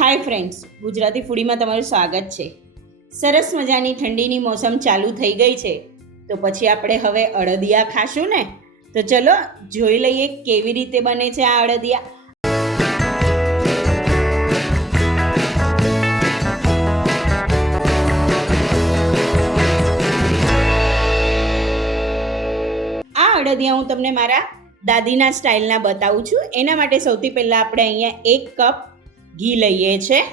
Hi friends Gujarati ફૂડીમાં તમારું સ્વાગત છે. સરસ મજાની ઠંડીની મોસમ ચાલુ થઈ ગઈ છે. તો પછી આપણે હવે અડદિયા ખાશું ને? તો ચલો જોઈ લઈએ કેવી રીતે બને છે આ અડદિયા. આ અડદિયા હું તમને મારા દાદીના સ્ટાઇલના બતાવું છું. એના માટે સૌથી પહેલાં આપણે અહીંયા એક કપ ઘી લઈએ છે.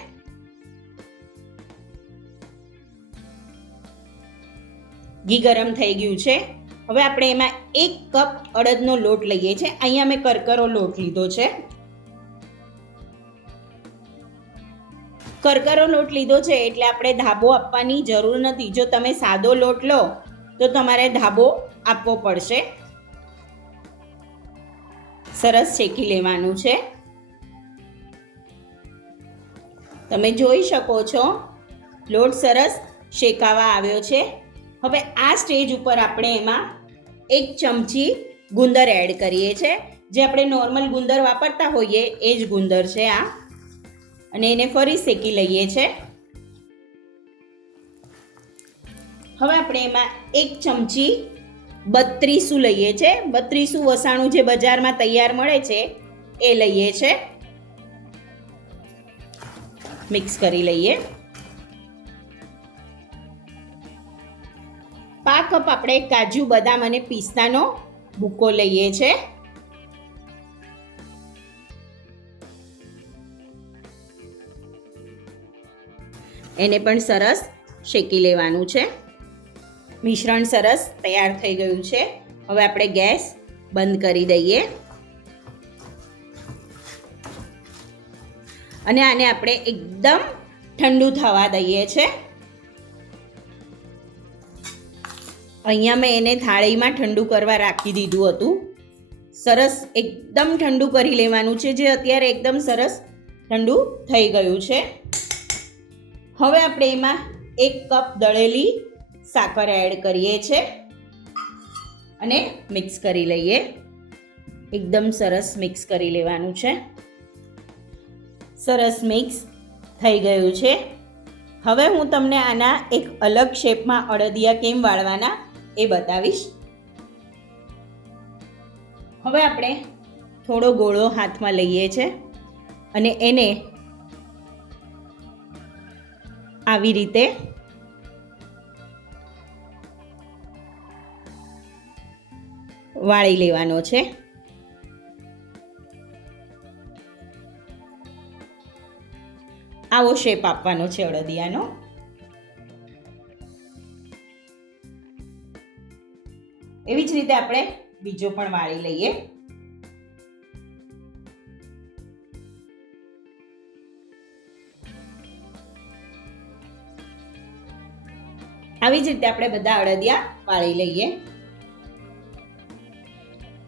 ઘી ગરમ થઈ ગયું છે. હવે આપણે એમાં એક કપ અડદનો લોટ લઈએ છીએ અહીંયા મેં કરકરો લોટ લીધો છે. કરકરો લોટ લીધો છે એટલે આપણે ધાબો આપવાની જરૂર નથી. જો તમે સાદો લોટ લો, તો તમારે ધાબો આપવો પડશે. સરસ શેકી લેવાનું છે. તમે જોઈ શકો છો. લોટ સરસ શેકાવા આવ્યો છે. હવે આ સ્ટેજ ઉપર આપણે એમાં એક ચમચી ગુંદર એડ કરીએ છીએ જે આપણે નોર્મલ ગુંદર વાપરતા હોઈએ એ જ ગુંદર છે આ. અને એને ફરી શેકી લઈએ છે. હવે આપણે એમાં એક ચમચી બત્રીસું લઈએ છે. બત્રીસું વસાણું જે બજારમાં તૈયાર મળે છે, એ લઈએ છે. મિક્સ કરી લઈએ. પા કપ આપણે કાજુ, બદામ અને પિસ્તાનો ભૂકો લઈએ છે. એને પણ સરસ શેકી લેવાનું છે. મિશ્રણ સરસ તૈયાર થઈ ગયું છે. હવે આપણે ગેસ બંધ કરી દઈએ. અને આને આપણે એકદમ ઠંડુ થવા દઈએ છે. અહીંયા મેં એને થાળીમાં ઠંડુ કરવા રાખી દીધું હતું. સરસ એકદમ ઠંડુ કરી લેવાનું છે, જે અત્યારે એકદમ સરસ ઠંડુ થઈ ગયું છે. હવે આપણે એમાં એક કપ દળેલી સાકર એડ કરીએ છે અને મિક્સ કરી લઈએ. એકદમ સરસ મિક્સ કરી લેવાનું છે. સરસ મિક્સ થઈ ગયું છે. હવે હું તમને આના એક અલગ શેપમાં અડદિયા કેમ વાળવાના એ બતાવીશ. હવે આપણે થોડો ગોળો હાથમાં લઈએ છે અને એને આવી રીતે વાળી લેવાનો છે. આવો શેપ આપવાનો છે અડદિયાનો. એવી જ રીતે આપણે બીજો પણ વાળી લઈએ. આવી જ રીતે આપણે બધા અડદિયા વાળી લઈએ.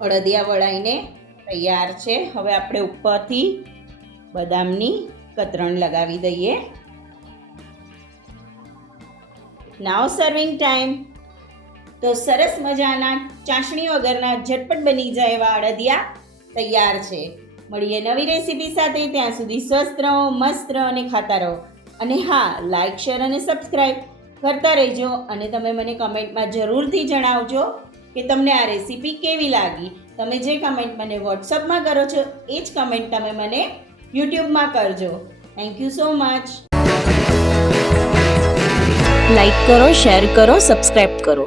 અડદિયા વળાઈને તૈયાર છે. હવે આપણે ઉપરથી બદામની કતરણ લગાવી દઈએ. નાવ સર્વિંગ ટાઈમ તો સરસ મજાના ચાસણી વગરના ઝટપટ બની જાય એવા અડદિયા તૈયાર છે. મળીએ નવી રેસીપી સાથે, ત્યાં સુધી સ્વસ્થ રહો, મસ્ત રહો અને ખાતા રહો. અને હા લાઇક શેર અને સબસ્ક્રાઈબ કરતા રહેજો અને તમે મને કમેન્ટમાં જરૂરથી જણાવજો કે તમને આ રેસીપી કેવી લાગી. તમે જે કમેન્ટ મને વોટ્સઅપમાં કરો છો, એ જ કમેન્ટ તમે મને યુટ્યુબમાં કરજો. Thank you so much like કરો શેર કરો સબસ્ક્રાઈબ કરો.